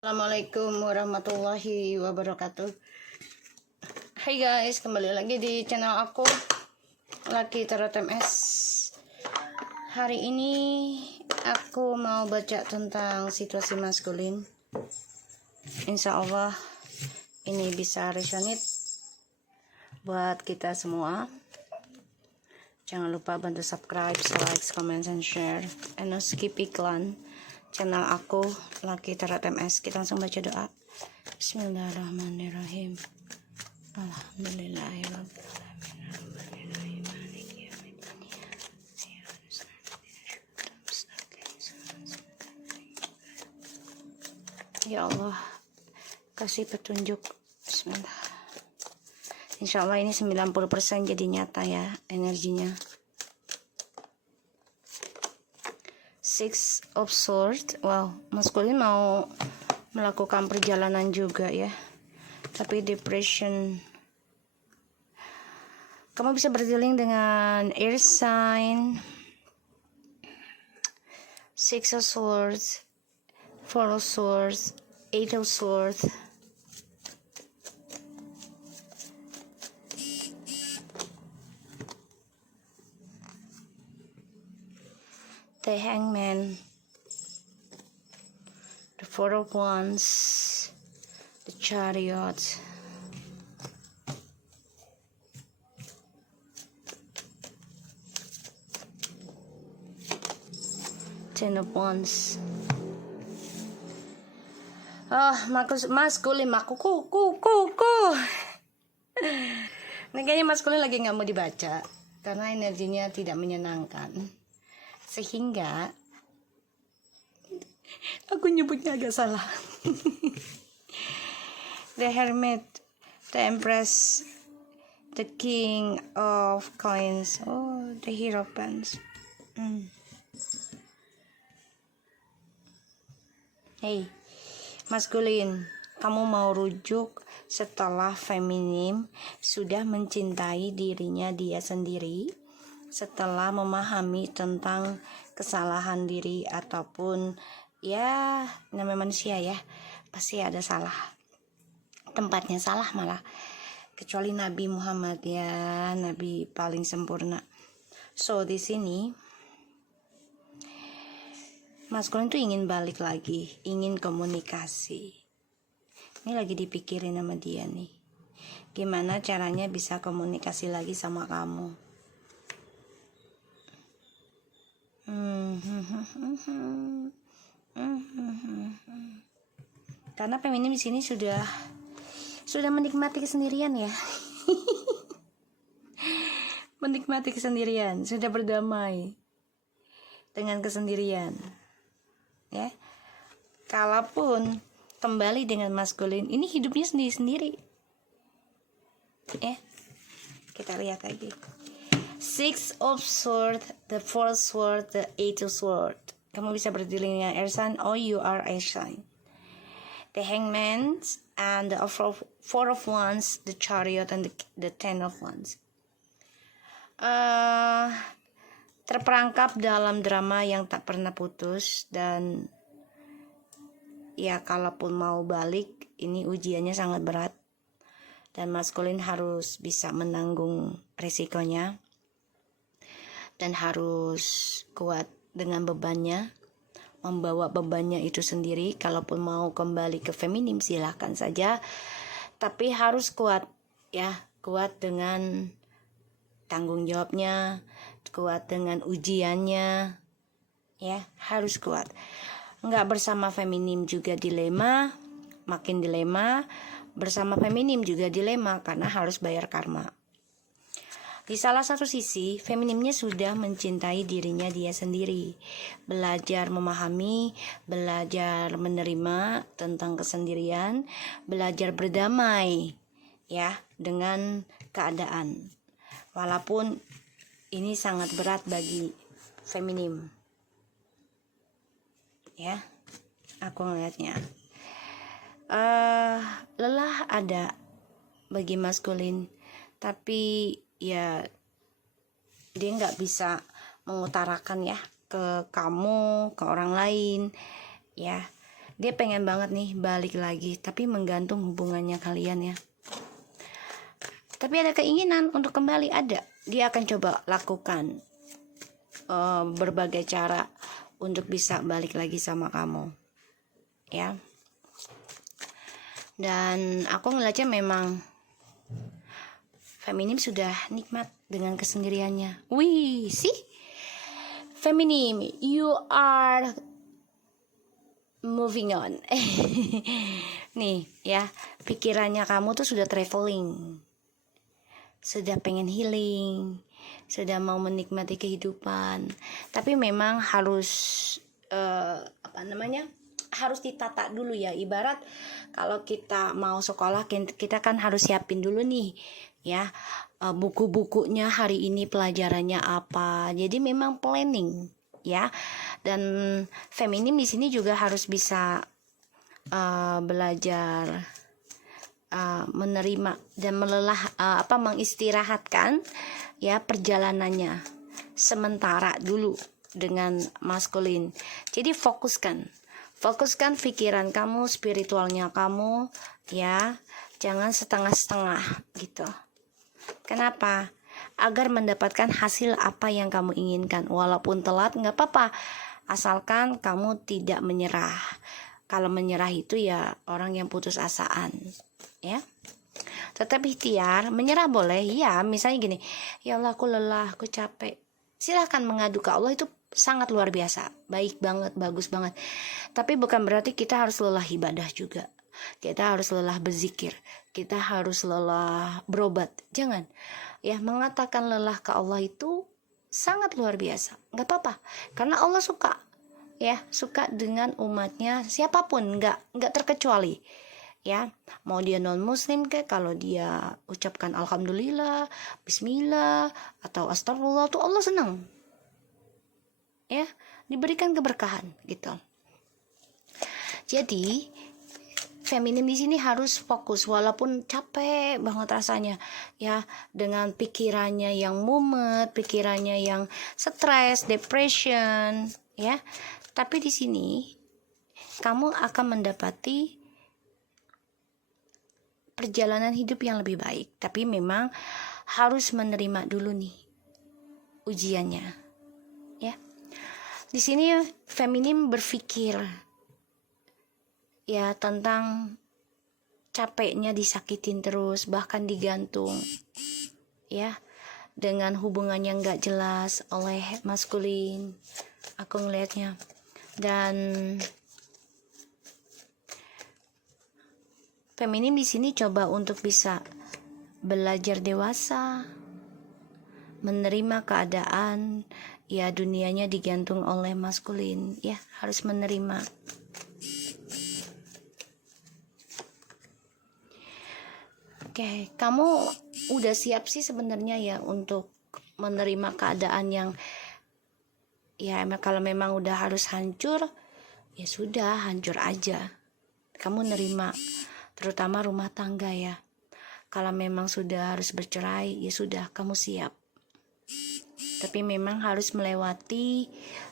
Assalamualaikum warahmatullahi wabarakatuh. Hai guys, kembali lagi di channel aku, Lucky Tarot MS. Hari ini aku mau baca tentang situasi maskulin. Insya Allah ini bisa resonate buat kita semua. Jangan lupa bantu subscribe, like, comment, and share, and no skip iklan channel aku, Lucky Tarot MS. Kita langsung baca doa. Bismillahirrahmanirrahim. Alhamdulillahirrahmanirrahim. Ya Allah, kasih petunjuk. Bismillah. Insya Allah ini 90% jadi nyata ya energinya. Six of Swords. Wow, maskulin mau melakukan perjalanan juga ya. Tapi depression. Kamu bisa berdealing dengan air sign. Six of Swords, Four of Swords, Eight of Swords. The Hangman, the Four of Wands, the Chariot, Ten of Wands. Maskulin ku. Nah, kayaknya maskulin lagi nggak mau dibaca karena energinya tidak menyenangkan. Sehingga aku nyebutnya agak salah. The Hermit, the Empress, the King of Coins, oh, the Hierophant. Hey, maskulin, kamu mau rujuk setelah feminim sudah mencintai dirinya dia sendiri, setelah memahami tentang kesalahan diri ataupun ya namanya manusia ya pasti ada salah, tempatnya salah malah, kecuali Nabi Muhammad ya, Nabi paling sempurna. So di sini maskulin tuh ingin balik lagi, ingin komunikasi. Ini lagi dipikirin sama dia nih, gimana caranya bisa komunikasi lagi sama kamu. Karena feminim di sini sudah menikmati kesendirian ya. Menikmati kesendirian, sudah berdamai dengan kesendirian. Ya. Kalaupun kembali dengan maskulin, ini hidupnya sendiri-sendiri. Ya. Kita lihat lagi. Six of Swords, the Four Sword, the Eight of Sword. Kamu bisa berdealing dengan air sign, or you are air sign. The Hangman and the Four of Wands, the Chariot and the Ten of Wands. Terperangkap dalam drama yang tak pernah putus, dan ya kalaupun mau balik, ini ujiannya sangat berat. Dan maskulin harus bisa menanggung risikonya. Dan harus kuat dengan bebannya, membawa bebannya itu sendiri. Kalaupun mau kembali ke feminim silahkan saja, tapi harus kuat ya, kuat dengan tanggung jawabnya, kuat dengan ujiannya ya, harus kuat. Nggak bersama feminim juga dilema, makin dilema. Bersama feminim juga dilema karena harus bayar karma. Di salah satu sisi, feminimnya sudah mencintai dirinya dia sendiri, belajar memahami, belajar menerima tentang kesendirian, belajar berdamai ya dengan keadaan. Walaupun ini sangat berat bagi feminim. Ya, aku ngelihatnya. Lelah ada bagi maskulin, tapi ya dia nggak bisa mengutarakan ya ke kamu, ke orang lain ya. Dia pengen banget nih balik lagi, tapi menggantung hubungannya kalian ya. Tapi ada keinginan untuk kembali, ada. Dia akan coba lakukan berbagai cara untuk bisa balik lagi sama kamu ya. Dan aku ngeliatnya memang feminim sudah nikmat dengan kesendiriannya. Wih, sih feminim, you are moving on. Nih ya, pikirannya kamu tuh sudah traveling, sudah pengen healing, sudah mau menikmati kehidupan. Tapi memang harus harus ditata dulu ya. Ibarat kalau kita mau sekolah, kita kan harus siapin dulu nih ya, buku-bukunya hari ini pelajarannya apa. Jadi memang planning ya. Dan feminim di sini juga harus bisa belajar menerima dan mengistirahatkan ya perjalanannya sementara dulu dengan maskulin. Jadi fokuskan pikiran kamu, spiritualnya kamu ya, jangan setengah-setengah gitu. Kenapa? Agar mendapatkan hasil apa yang kamu inginkan. Walaupun telat nggak apa-apa, asalkan kamu tidak menyerah. Kalau menyerah itu ya orang yang putus asaan ya. Tetap ikhtiar, menyerah boleh ya. Misalnya gini, ya Allah aku lelah, aku capek, silahkan mengadu ke Allah, itu sangat luar biasa, baik banget, bagus banget. Tapi bukan berarti kita harus lelah ibadah juga. Kita harus lelah berzikir, kita harus lelah berobat. Jangan ya, mengatakan lelah ke Allah itu sangat luar biasa, nggak apa-apa, karena Allah suka ya, suka dengan umatnya siapapun, nggak terkecuali ya. Mau dia non muslim kayak, kalau dia ucapkan alhamdulillah, bismillah atau astagfirullah, tuh Allah senang ya, diberikan keberkahan gitu. Jadi feminim di sini harus fokus walaupun capek banget rasanya ya, dengan pikirannya yang mumet, pikirannya yang stres, depression ya. Tapi di sini kamu akan mendapati perjalanan hidup yang lebih baik. Tapi memang harus menerima dulu nih ujiannya ya. Di sini feminim berpikir ya tentang capeknya disakitin terus, bahkan digantung ya, dengan hubungan yang gak jelas oleh maskulin, aku ngelihatnya. Dan feminim di sini coba untuk bisa belajar dewasa, menerima keadaan ya, dunianya digantung oleh maskulin ya, harus menerima. Oke, kamu udah siap sih sebenarnya ya untuk menerima keadaan yang ya, kalau memang udah harus hancur ya sudah, hancur aja. Kamu nerima, terutama rumah tangga ya. Kalau memang sudah harus bercerai ya sudah, kamu siap. Tapi memang harus melewati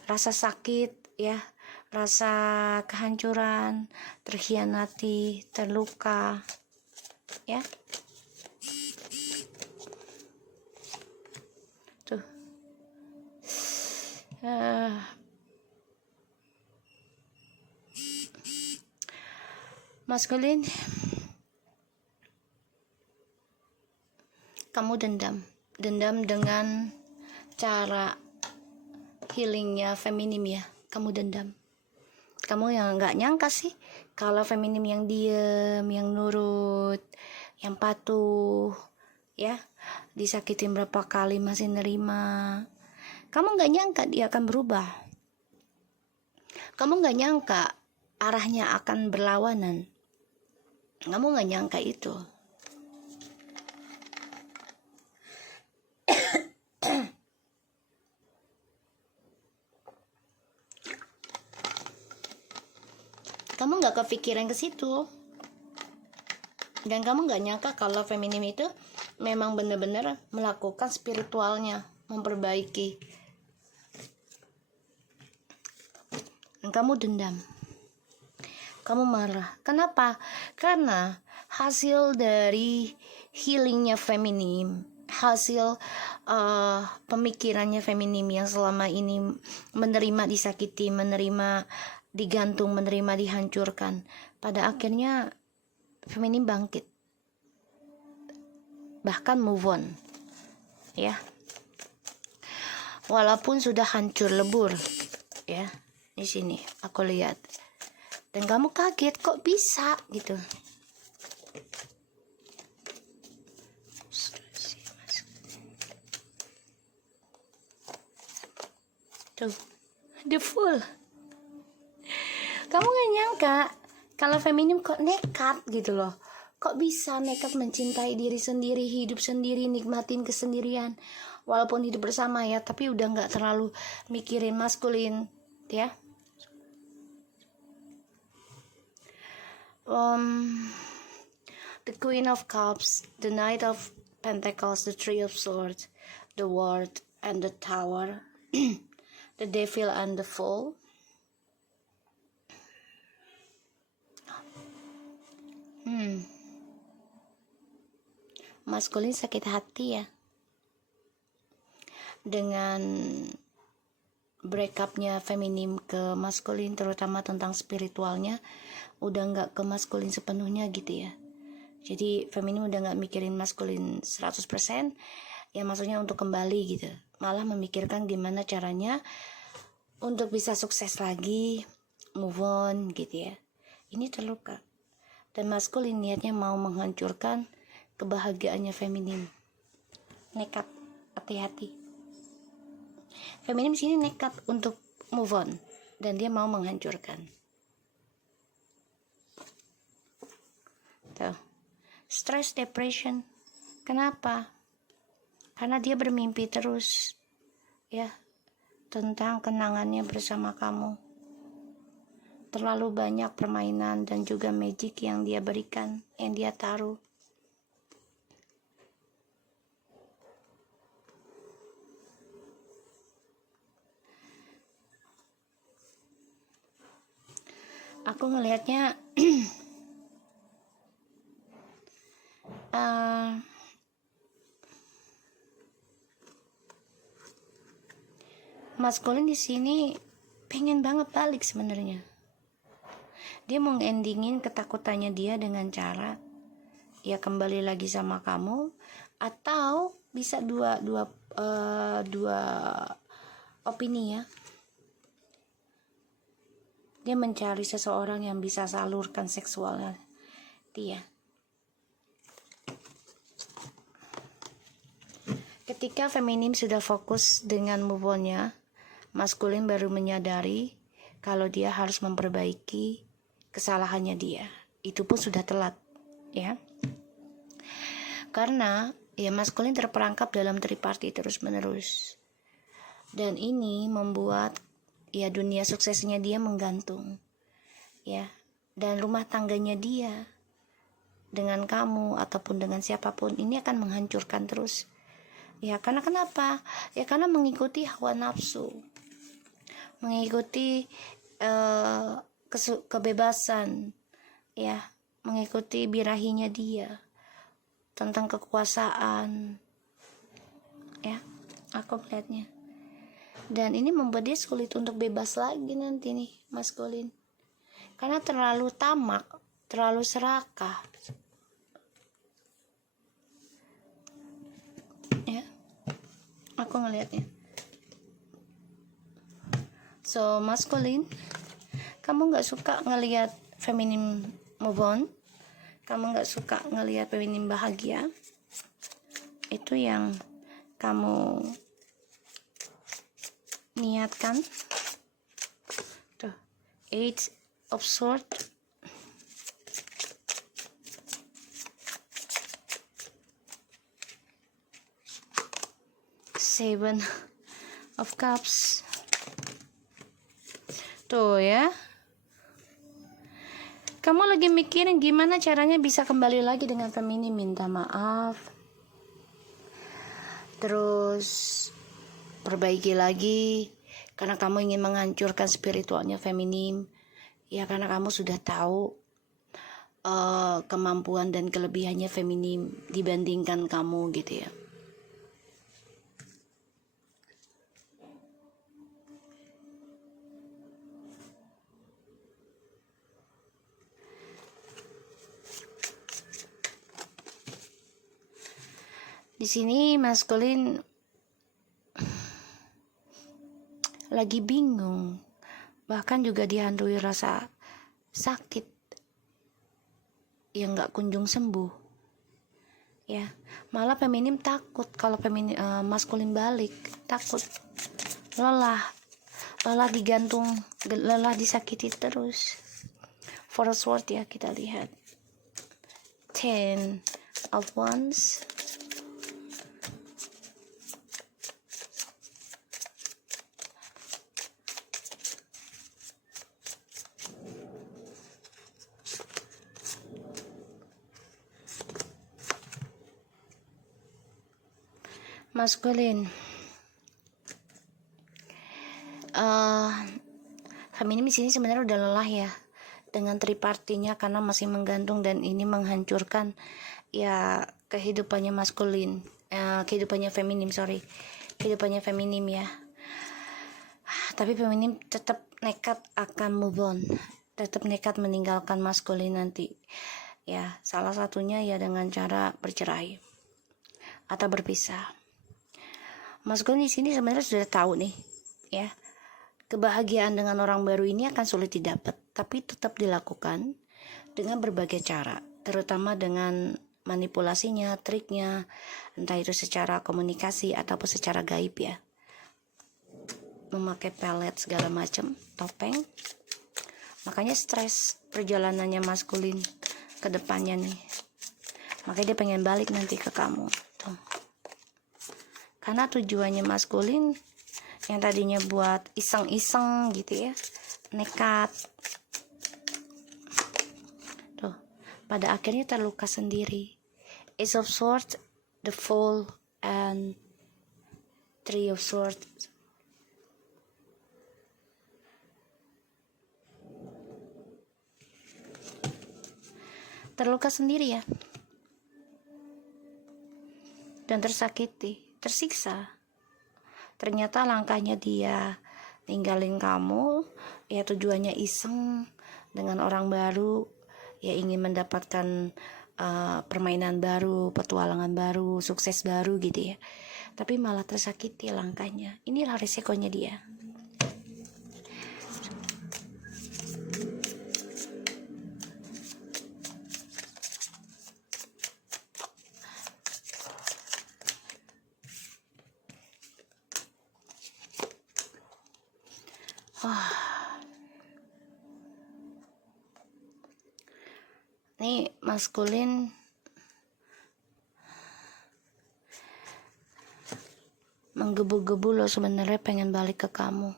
rasa sakit ya, rasa kehancuran, terkhianati, terluka ya. Tuh maskulin, kamu dendam dengan cara healingnya feminim ya. Kamu dendam, kamu yang nggak nyangka sih kalau feminim yang diem, yang nurut, yang patuh ya, disakitin berapa kali masih nerima. Kamu nggak nyangka dia akan berubah, kamu nggak nyangka arahnya akan berlawanan, kamu nggak nyangka itu. Kamu nggak kepikiran ke situ, dan kamu nggak nyangka kalau feminim itu memang benar-benar melakukan spiritualnya, memperbaiki. Dan kamu dendam, kamu marah. Kenapa? Karena hasil dari healingnya feminim, hasil pemikirannya feminim yang selama ini menerima disakiti, menerima digantung, menerima dihancurkan, pada akhirnya feminim bangkit, bahkan move on, ya, walaupun sudah hancur lebur, ya. Di sini aku lihat, dan kamu kaget kok bisa gitu. Tuh, the Fool. Kamu gak nyangka kalau feminim kok nekat gitu loh. Kok bisa nekat mencintai diri sendiri, hidup sendiri, nikmatin kesendirian. Walaupun hidup bersama ya, tapi udah gak terlalu mikirin maskulin, ya. The Queen of Cups, the Knight of Pentacles, the Three of Swords, the World and the Tower, the Devil and the Fool. Maskulin sakit hati ya dengan breakupnya feminim ke maskulin, terutama tentang spiritualnya udah nggak ke maskulin sepenuhnya gitu ya. Jadi feminim udah nggak mikirin maskulin 100%, ya maksudnya untuk kembali gitu, malah memikirkan gimana caranya untuk bisa sukses lagi, move on gitu ya. Ini terluka, dan maskulin niatnya mau menghancurkan kebahagiaannya feminim. Nekat, hati-hati. Feminim sini nekat untuk move on, dan dia mau menghancurkan. Tuh. Stress, depression. Kenapa? Karena dia bermimpi terus ya tentang kenangannya bersama kamu. Terlalu banyak permainan dan juga magic yang dia berikan, yang dia taruh. Aku ngelihatnya maskulin di sini pengen banget balik sebenarnya. Dia mau endingin ketakutannya dia dengan cara ya kembali lagi sama kamu, atau bisa dua opini ya. Dia mencari seseorang yang bisa salurkan seksualnya dia. Ketika feminim sudah fokus dengan move on-nya, maskulin baru menyadari kalau dia harus memperbaiki kesalahannya dia. Itu pun sudah telat, ya. Karena ya maskulin terperangkap dalam triparti terus-menerus. Dan ini membuat ya dunia suksesnya dia menggantung, ya, dan rumah tangganya dia dengan kamu ataupun dengan siapapun ini akan menghancurkan terus, ya. Karena kenapa? Ya karena mengikuti hawa nafsu, mengikuti kebebasan, ya, mengikuti birahinya dia tentang kekuasaan, ya. Aku melihatnya. Dan ini membuat dia sulit untuk bebas lagi nanti nih maskulin. Karena terlalu tamak, terlalu serakah. Ya. Aku ngelihatnya. So, maskulin, kamu gak suka ngelihat feminim move on. Kamu gak suka ngelihat feminim bahagia. Itu yang kamu niatkan. Tuh, 8 of Swords, Seven of Cups. Tuh ya, kamu lagi mikirin gimana caranya bisa kembali lagi dengan feminim, minta maaf, terus perbaiki lagi, karena kamu ingin menghancurkan spiritualnya feminim, Ya karena kamu sudah tahu kemampuan dan kelebihannya feminim dibandingkan kamu gitu ya. Di sini maskulin lagi bingung, bahkan juga dihantui rasa sakit yang gak kunjung sembuh. Ya, malah feminim takut kalau maskulin balik, takut lelah digantung, lelah disakiti terus. For a sword ya, kita lihat 10 of Wands. Maskulin, feminim di sini sebenarnya udah lelah ya dengan tripartinya, karena masih menggantung dan ini menghancurkan ya kehidupannya maskulin, kehidupannya feminim ya. Tapi feminim tetap nekat akan move on, tetap nekat meninggalkan maskulin nanti ya, salah satunya ya dengan cara bercerai atau berpisah. Maskulin di sini sebenarnya sudah tahu nih ya, kebahagiaan dengan orang baru ini akan sulit didapat, tapi tetap dilakukan dengan berbagai cara, terutama dengan manipulasinya, triknya, entah itu secara komunikasi ataupun secara gaib ya, memakai pelet segala macam, topeng. Makanya stres perjalanannya maskulin ke depannya nih, makanya dia pengen balik nanti ke kamu tuh. Karena tujuannya maskulin yang tadinya buat iseng-iseng gitu ya, nekat tuh, pada akhirnya terluka sendiri. Ace of Swords, the Fool, and Three of Swords. Terluka sendiri ya, dan tersakiti, tersiksa. Ternyata langkahnya dia ninggalin kamu ya tujuannya iseng dengan orang baru ya, ingin mendapatkan permainan baru, petualangan baru, sukses baru gitu ya, tapi malah tersakiti langkahnya. Inilah resikonya dia. Nih maskulin menggebu-gebu loh sebenarnya pengen balik ke kamu.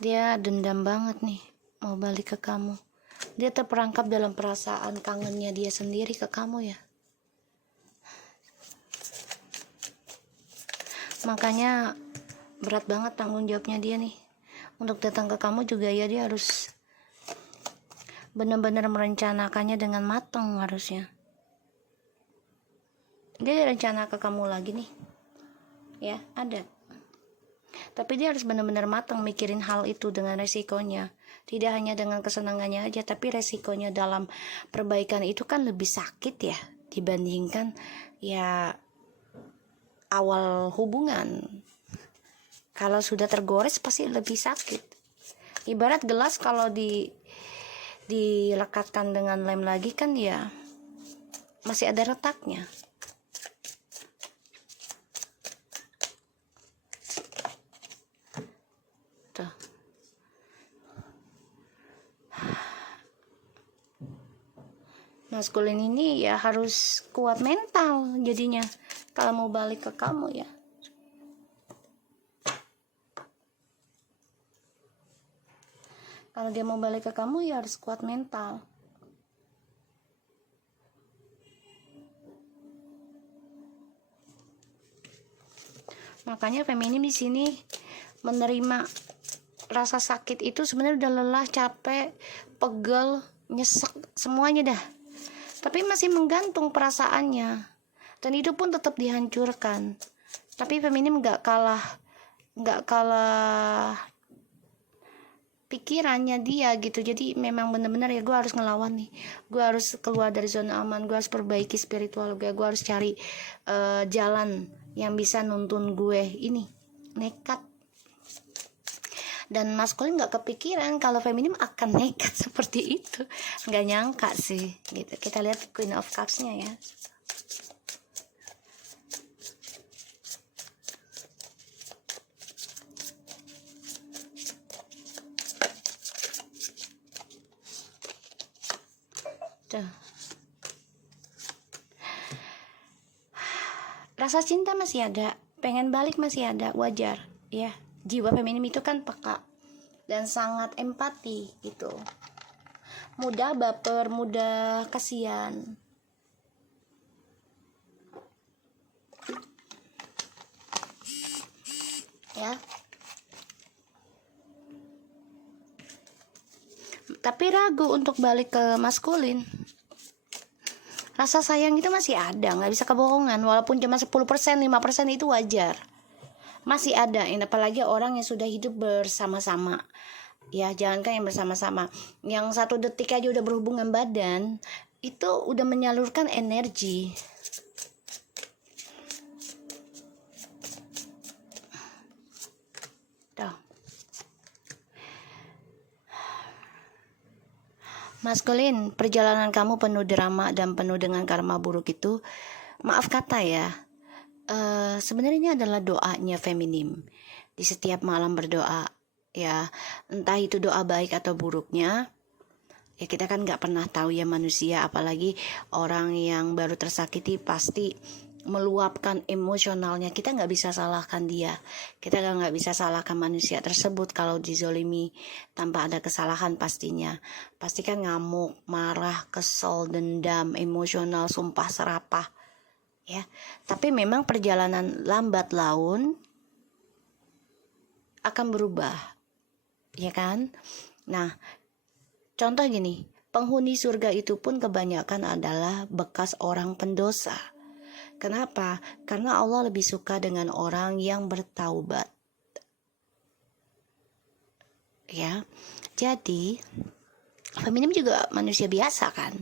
Dia dendam banget nih mau balik ke kamu. Dia terperangkap dalam perasaan kangennya dia sendiri ke kamu ya. Makanya berat banget tanggung jawabnya dia nih untuk datang ke kamu juga ya. Dia harus benar-benar merencanakannya dengan matang harusnya. Dia rencana ke kamu lagi nih ya, ada, tapi dia harus benar-benar matang mikirin hal itu dengan resikonya. Tidak hanya dengan kesenangannya aja, tapi resikonya dalam perbaikan itu kan lebih sakit ya dibandingkan ya awal hubungan. Kalau sudah tergores pasti lebih sakit. Ibarat gelas kalau dilekatkan dengan lem lagi kan ya masih ada retaknya. Tuh. Maskulin ini ya harus kuat mental jadinya kalau mau balik ke kamu ya. Kalau dia mau balik ke kamu ya harus kuat mental. Makanya feminim di sini menerima rasa sakit itu sebenarnya udah lelah, capek, pegel, nyesek semuanya dah. Tapi masih menggantung perasaannya. Dan itu pun tetap dihancurkan. Tapi feminim nggak kalah pikirannya dia gitu. Jadi memang benar-benar ya, gue harus ngelawan nih, gue harus keluar dari zona aman, gue harus perbaiki spiritual gue harus cari jalan yang bisa nuntun gue ini nekat. Dan maskulin nggak kepikiran kalau feminim akan nekat seperti itu, nggak nyangka sih gitu. Kita lihat Queen of Cups-nya ya. Tuh. Rasa cinta masih ada, pengen balik masih ada, wajar ya. Jiwa feminim itu kan peka dan sangat empati gitu. Mudah baper, mudah kasihan. Ya. Tapi ragu untuk balik ke maskulin. Rasa sayang itu masih ada, nggak bisa kebohongan. Walaupun cuma 10%, 5% itu wajar. Masih ada, apalagi orang yang sudah hidup bersama-sama. Ya, jangankan yang bersama-sama, yang 1 detik aja udah berhubungan badan, itu udah menyalurkan energi. Tuh. Maskulin, perjalanan kamu penuh drama dan penuh dengan karma buruk itu, maaf kata ya, sebenarnya ini adalah doanya feminim. Di setiap malam berdoa, ya, entah itu doa baik atau buruknya, ya kita kan nggak pernah tahu ya manusia, apalagi orang yang baru tersakiti pasti meluapkan emosionalnya. Kita nggak bisa salahkan dia, kita nggak bisa salahkan manusia tersebut kalau dizolimi tanpa ada kesalahan. Pastinya pasti kan ngamuk, marah, kesel, dendam, emosional, sumpah serapah ya. Tapi memang perjalanan lambat laun akan berubah, ya kan? Nah, contoh gini, penghuni surga itu pun kebanyakan adalah bekas orang pendosa. Kenapa? Karena Allah lebih suka dengan orang yang bertaubat. Ya. Jadi, feminim juga manusia biasa kan?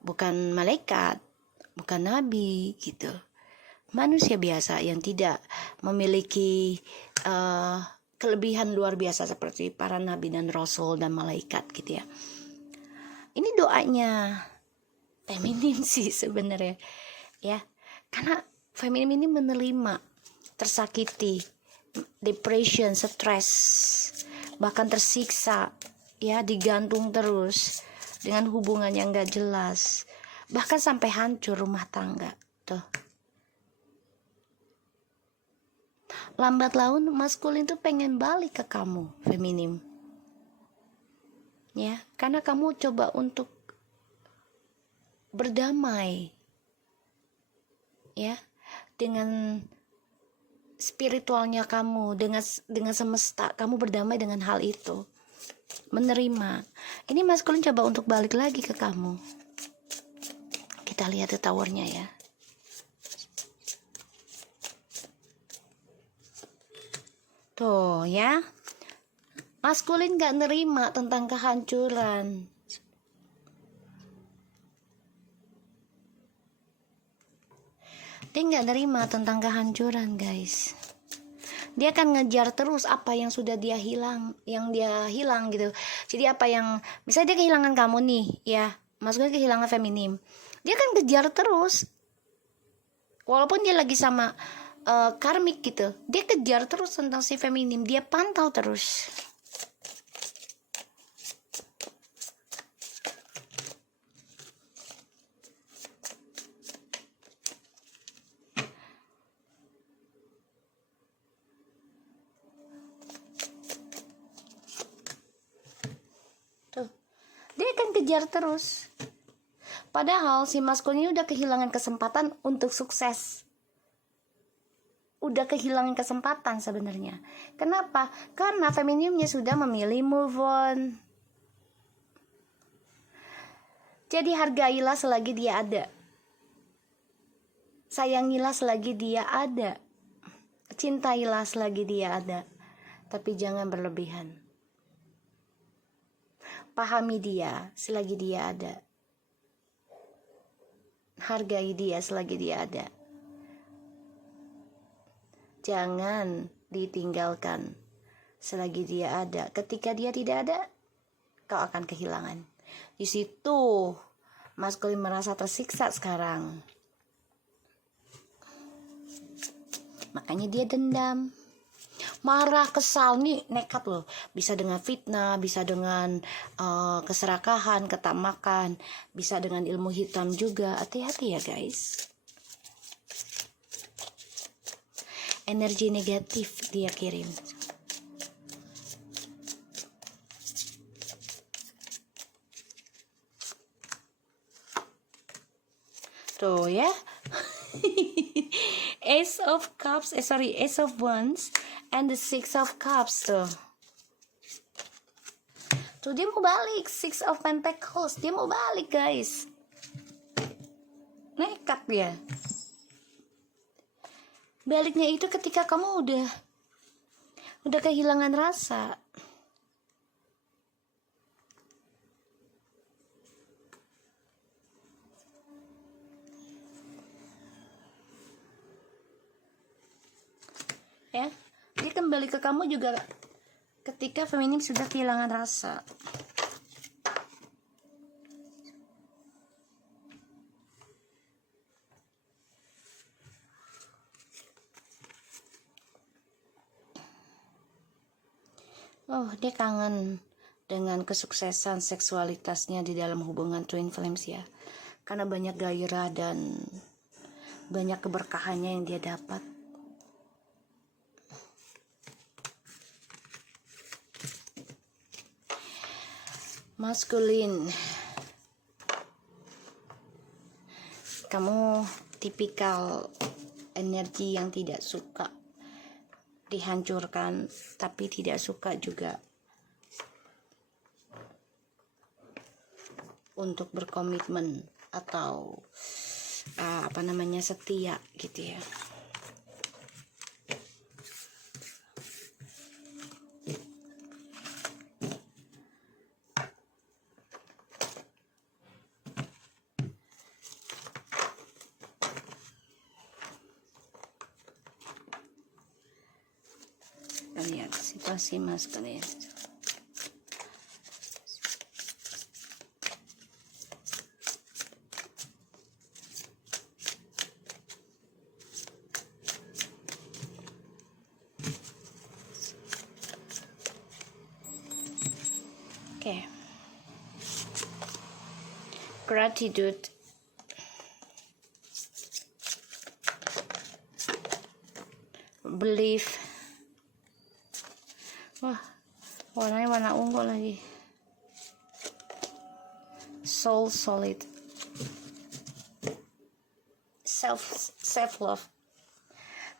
Bukan malaikat, bukan nabi gitu. Manusia biasa yang tidak memiliki kelebihan luar biasa seperti para nabi dan rasul dan malaikat gitu ya. Ini doanya feminim sih sebenarnya ya, karena feminim ini menerima tersakiti, depression, stres, bahkan tersiksa ya, digantung terus dengan hubungan yang gak jelas, bahkan sampai hancur rumah tangga. Tuh, lambat laun maskulin tuh pengen balik ke kamu feminim ya, karena kamu coba untuk berdamai ya dengan spiritualnya kamu, dengan semesta. Kamu berdamai dengan hal itu, menerima. Ini maskulin coba untuk balik lagi ke kamu. Kita lihat towernya ya. Tuh ya, maskulin gak nerima tentang kehancuran. Dia gak nerima tentang kehancuran, guys. Dia akan ngejar terus apa yang sudah dia hilang, yang dia hilang gitu. Jadi apa yang, misalnya dia kehilangan kamu nih ya, maskulin kehilangan feminim, dia akan kejar terus. Walaupun dia lagi sama karmik gitu, dia kejar terus tentang si feminim, dia pantau terus. Tuh, dia akan kejar terus. Padahal si maskulin ini udah kehilangan kesempatan untuk sukses. udah kehilangan kesempatan sebenarnya. Kenapa? Karena femininnya sudah memilih move on. Jadi hargailah selagi dia ada. Sayangilah selagi dia ada. Cintailah selagi dia ada. Tapi jangan berlebihan. Pahami dia selagi dia ada. Hargai dia selagi dia ada. Jangan ditinggalkan selagi dia ada. Ketika dia tidak ada, kau akan kehilangan. Di situ maskulin merasa tersiksa sekarang. Makanya dia dendam, marah, kesal. Nih nekat loh. Bisa dengan fitnah, bisa dengan keserakahan, ketamakan, bisa dengan ilmu hitam juga. Hati-hati ya guys. Energi negatif dia kirim. Tuh ya. Ace of Wands and the Six of Cups tuh. Tuh dia mau balik, Six of Pentacles, dia mau balik guys. Nekat dia. Baliknya itu ketika kamu udah kehilangan rasa. Ya, dia kembali ke kamu juga ketika feminim sudah kehilangan rasa. Oh, dia kangen dengan kesuksesan seksualitasnya di dalam hubungan twin flames ya. Karena banyak gairah dan banyak keberkahannya yang dia dapat. Maskulin, kamu tipikal energi yang tidak suka dihancurkan, tapi tidak suka juga untuk berkomitmen atau setia gitu ya. Lihat situasi maskulin. Oke. Gratitude. Belief. Wah, warnanya warna ungu lagi. Soul solid. Self love.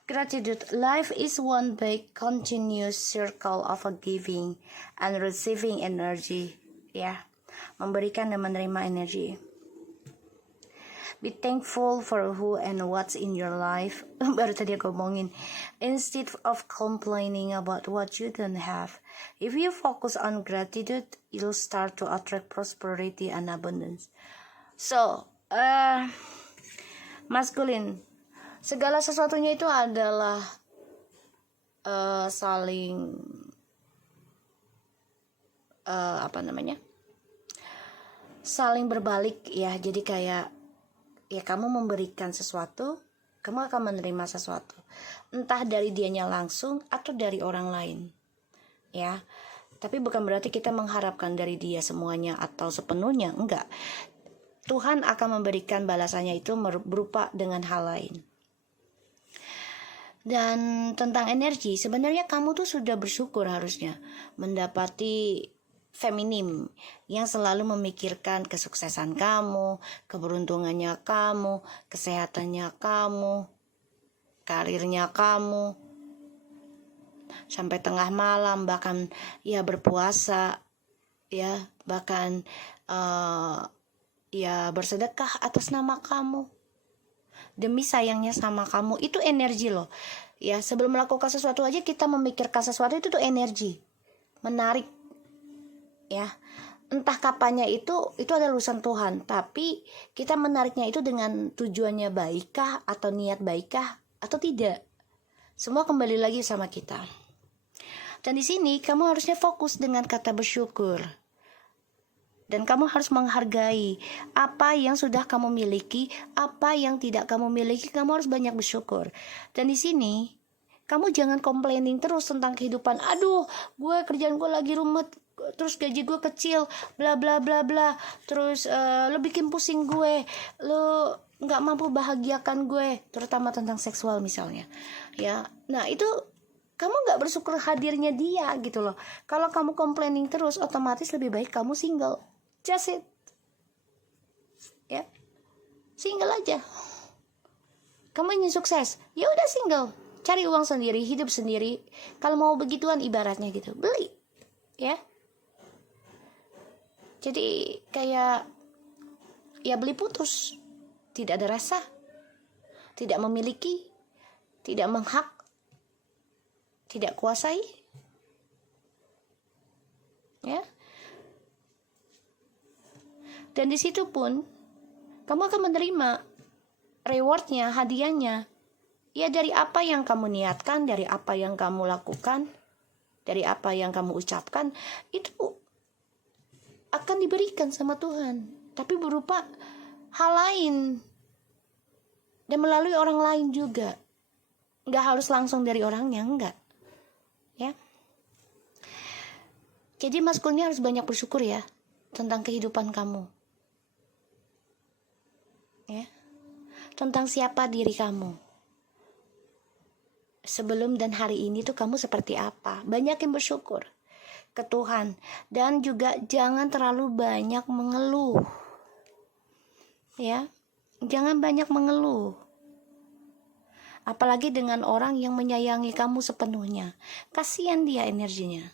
Gratitude. Life is one big continuous circle of a giving and receiving energy. Ya, memberikan dan menerima energi. Be thankful for who and what's in your life. Baru tadi aku ngomongin. Instead of complaining about what you don't have. If you focus on gratitude, you'll start to attract prosperity and abundance. So, maskulin, segala sesuatunya itu adalah saling saling berbalik ya. Jadi kayak ya kamu memberikan sesuatu, kamu akan menerima sesuatu, entah dari dianya langsung atau dari orang lain ya. Tapi bukan berarti kita mengharapkan dari dia semuanya atau sepenuhnya, enggak. Tuhan akan memberikan balasannya itu berupa dengan hal lain. Dan tentang energi, sebenarnya kamu tuh sudah bersyukur harusnya mendapati feminim yang selalu memikirkan kesuksesan kamu, keberuntungannya kamu, kesehatannya kamu. karirnya kamu, sampai tengah malam, bahkan ya berpuasa, ya bahkan ya bersedekah atas nama kamu, demi sayangnya sama kamu. Itu energi loh. Ya, sebelum melakukan sesuatu aja kita memikirkan sesuatu, itu tuh energi menarik. Ya, entah kapannya itu adalah urusan Tuhan, tapi kita menariknya itu dengan tujuannya baikkah atau niat baikkah atau tidak. Semua kembali lagi sama kita. Dan di sini kamu harusnya fokus dengan kata bersyukur. Dan kamu harus menghargai apa yang sudah kamu miliki, apa yang tidak kamu miliki, kamu harus banyak bersyukur. Dan di sini kamu jangan complaining terus tentang kehidupan. Aduh, kerjaan gue lagi rumit, terus gaji gue kecil, bla bla bla bla. Terus lo bikin pusing gue, lo nggak mampu bahagiakan gue, terutama tentang seksual misalnya. Ya, nah itu kamu nggak bersyukur hadirnya dia gitu loh. Kalau kamu complaining terus, otomatis lebih baik kamu single. Just it. Ya, single aja. Kamu ingin sukses, ya udah single. Cari uang sendiri, hidup sendiri. Kalau mau begituan ibaratnya gitu, beli, ya. Jadi kayak ya beli putus, tidak ada rasa, tidak memiliki, tidak menghak, tidak kuasai, ya. Dan di situ pun kamu akan menerima rewardnya, hadiahnya. Ya dari apa yang kamu niatkan, dari apa yang kamu lakukan, dari apa yang kamu ucapkan, itu akan diberikan sama Tuhan. Tapi berupa hal lain. Dan melalui orang lain juga. Nggak harus langsung dari orangnya, enggak. Ya. Jadi Mas Kurnia harus banyak bersyukur ya tentang kehidupan kamu. Ya. Tentang siapa diri kamu. Sebelum dan hari ini tuh kamu seperti apa. Banyakin bersyukur ke Tuhan. Dan juga jangan terlalu banyak mengeluh. Ya, jangan banyak mengeluh. Apalagi dengan orang yang menyayangi kamu sepenuhnya. Kasihan dia energinya.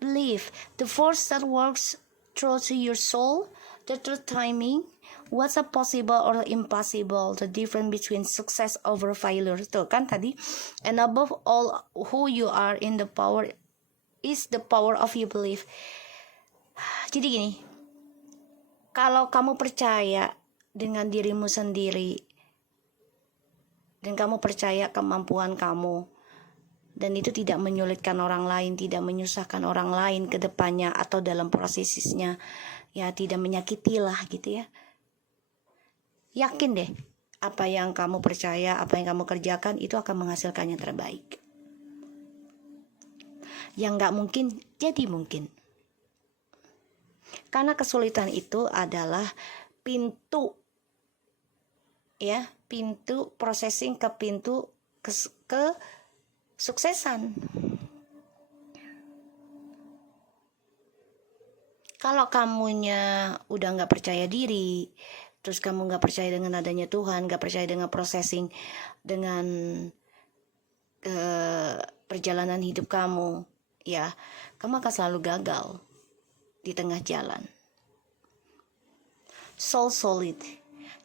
Believe the force that works through to your soul, the true timing, what's a possible or impossible, the difference between success over failure. Tuh kan tadi. And above all, who you are in the power is the power of your belief. Jadi gini, kalau kamu percaya dengan dirimu sendiri, dan kamu percaya kemampuan kamu, dan itu tidak menyulitkan orang lain, tidak menyusahkan orang lain ke depannya atau dalam prosesnya, ya tidak menyakiti lah gitu ya. Yakin deh, apa yang kamu percaya, apa yang kamu kerjakan itu akan menghasilkan yang terbaik. Yang gak mungkin, jadi mungkin. Karena kesulitan itu adalah pintu, ya, pintu processing ke pintu kesuksesan. Kalau kamunya udah gak percaya diri, terus kamu gak percaya dengan adanya Tuhan, gak percaya dengan processing, dengan perjalanan hidup kamu, ya, kamu akan selalu gagal di tengah jalan. Soul solid.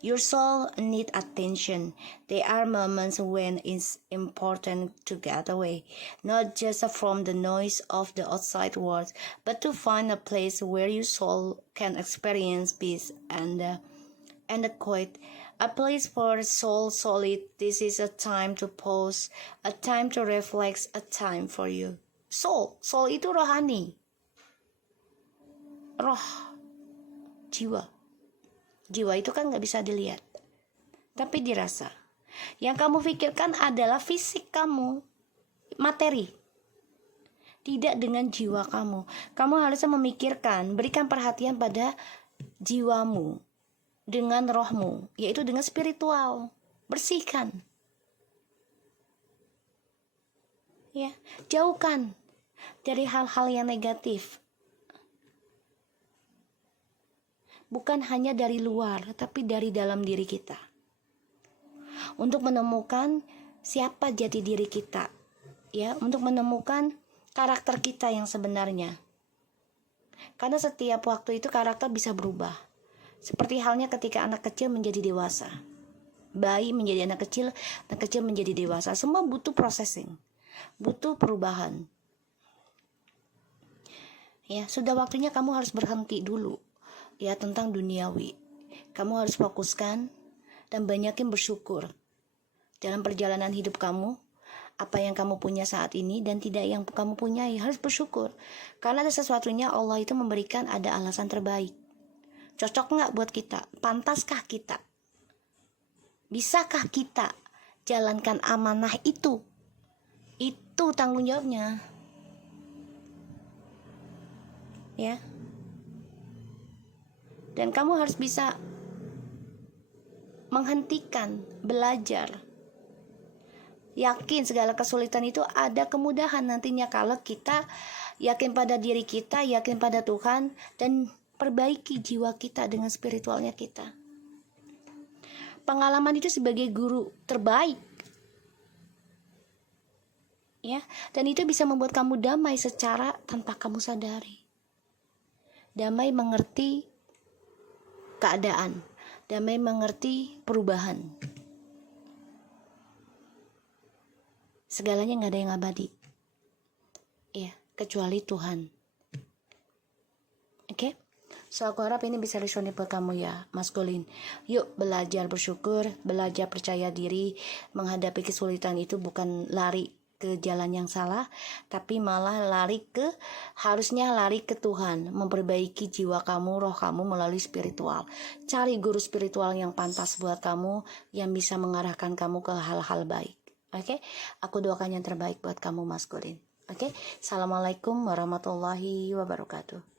Your soul need attention. There are moments when it's important to get away, not just from the noise of the outside world, but to find a place where your soul can experience peace and quiet. A place for soul solid. This is a time to pause, a time to reflect, a time for you. Soul itu rohani. Roh, jiwa itu kan gak bisa dilihat, tapi dirasa. Yang kamu pikirkan adalah fisik kamu, materi, tidak dengan jiwa kamu. Kamu harusnya memikirkan, berikan perhatian pada jiwamu dengan rohmu, yaitu dengan spiritual. Bersihkan, ya, jauhkan dari hal-hal yang negatif. Bukan hanya dari luar, tapi dari dalam diri kita. Untuk menemukan siapa jati diri kita, ya, untuk menemukan karakter kita yang sebenarnya. Karena setiap waktu itu karakter bisa berubah. Seperti halnya ketika anak kecil menjadi dewasa. Bayi menjadi anak kecil menjadi dewasa. Semua butuh processing, butuh perubahan. Ya, sudah waktunya kamu harus berhenti dulu, ya, tentang duniawi. Kamu harus fokuskan dan banyakin bersyukur dalam perjalanan hidup kamu. Apa yang kamu punya saat ini dan tidak yang kamu punyai, harus bersyukur. Karena ada sesuatunya Allah itu memberikan ada alasan terbaik. Cocok nggak buat kita? Pantaskah kita? Bisakah kita jalankan amanah itu? Itu tanggung jawabnya. Ya. Dan kamu harus bisa menghentikan, belajar. Yakin segala kesulitan itu ada kemudahan nantinya kalau kita yakin pada diri kita, yakin pada Tuhan, dan perbaiki jiwa kita dengan spiritualnya kita. Pengalaman itu sebagai guru terbaik, ya, dan itu bisa membuat kamu damai secara tanpa kamu sadari. Damai mengerti keadaan, damai mengerti perubahan. Segalanya gak ada yang abadi, ya, kecuali Tuhan. Oke? So aku harap ini bisa resonate buat kamu ya, maskulin. Yuk belajar bersyukur, belajar percaya diri. Menghadapi kesulitan itu bukan lari ke jalan yang salah, tapi malah harusnya lari ke Tuhan, memperbaiki jiwa kamu, roh kamu melalui spiritual. Cari guru spiritual yang pantas buat kamu, yang bisa mengarahkan kamu ke hal-hal baik. Oke? Aku doakan yang terbaik buat kamu, maskulin. Oke? Assalamualaikum warahmatullahi wabarakatuh.